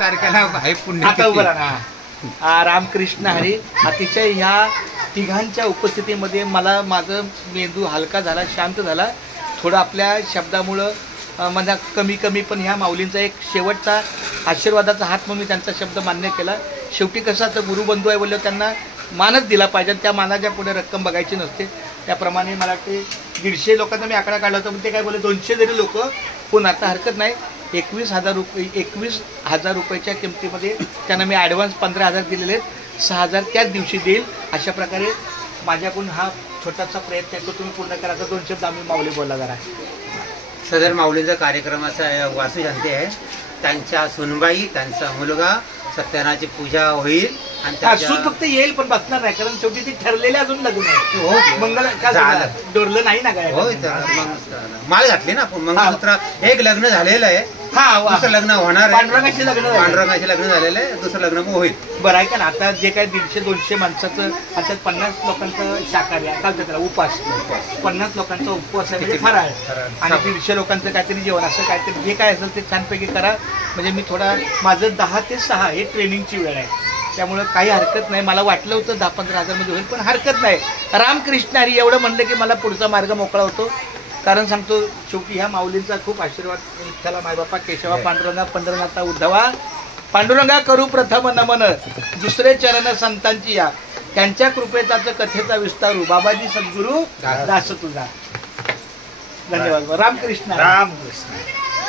तारखेला आहे आता पुण्यतिथी. उभं राहा. रामकृष्ण हरी. अतिशय ह्या तिघांच्या उपस्थितीमध्ये मला माझं मेंदू हलका झाला, शांत झाला. थोडं आपल्या शब्दामुळं माझा कमी पण ह्या माऊलींचा एक शेवटचा आशीर्वादाचा हात म्हणून मी त्यांचा शब्द मान्य केला. शेवटी कसं आता गुरुबंधू आहे बोलल्यावर त्यांना मानच दिला पाहिजे. त्या मानाच्या पुढे रक्कम बघायची नसते. त्याप्रमाणे मला वाटते 150 लोकांना मी आकडा काढला होता, पण ते काय बोलले 200 जरी लोक पण आता हरकत नाही. 21,000 रुपयाच्या किमतीमध्ये त्यांना मी ॲडव्हान्स 15,000 दिलेले आहेत. 6,000 त्याच दिवशी देईल. अशा प्रकारे माझ्याकडून हा छोटासा प्रयत्न आहे तो तुम्ही पूर्ण करायचा. 2 शब्द आम्ही माऊली बोलला जरा. सदर माऊलींचा कार्यक्रमाचा वासुशांती आहे. त्यांच्या सुनबाई, त्यांचा मुलगा सत्यनारायणाची पूजा होईल आणि सून फक्त येईल पण बसणार नाही, कारण शेवटी ती ठरलेले अजून लग्न आहे. हो, मंगल काय डोरलं नाही ना काय. हो, माळ घातली ना आपण मंगळसूत्र. एक लग्न झालेलं आहे, दुसरं लग्न होणार आहे. पांडुरंगाशी लग्न झालेलं आहे, दुसरं लग्न होईल. बरं आहे का ना. आता जे काय 150-200 माणसाचं आणि त्यात 50 लोकांचं शाकाहारी आहे, काय त्याला उपास. 50 लोकांचा उपवास आहे म्हणजे फराळ आहे आणि 150 लोकांचं काहीतरी जेवण, असं काहीतरी जे काय असेल ते छानपैकी करा. म्हणजे मी थोडा माझं 10 ते 6 हे ट्रेनिंगची वेळ आहे. त्यामुळं काही हरकत नाही. मला वाटलं होतं 10-15 हजारमध्ये होईल, पण हरकत नाही. रामकृष्ण हरी एवढं म्हणलं की मला पुढचा मार्ग मोकळा होतो. कारण सांगतो शेवटी ह्या माऊलींचा खूप आशीर्वाद. विठ्ठला मायबापा, केशवा पांडुरंगा, पंढरनाथा उद्धवा, पांडुरंगा करू प्रथम नमन, दुसरे चरण संतांची या, त्यांच्या कृपेचाच कथेचा विस्तारू, बाबाजी सद्गुरू दास तुझा. धन्यवाद. रामकृष्ण.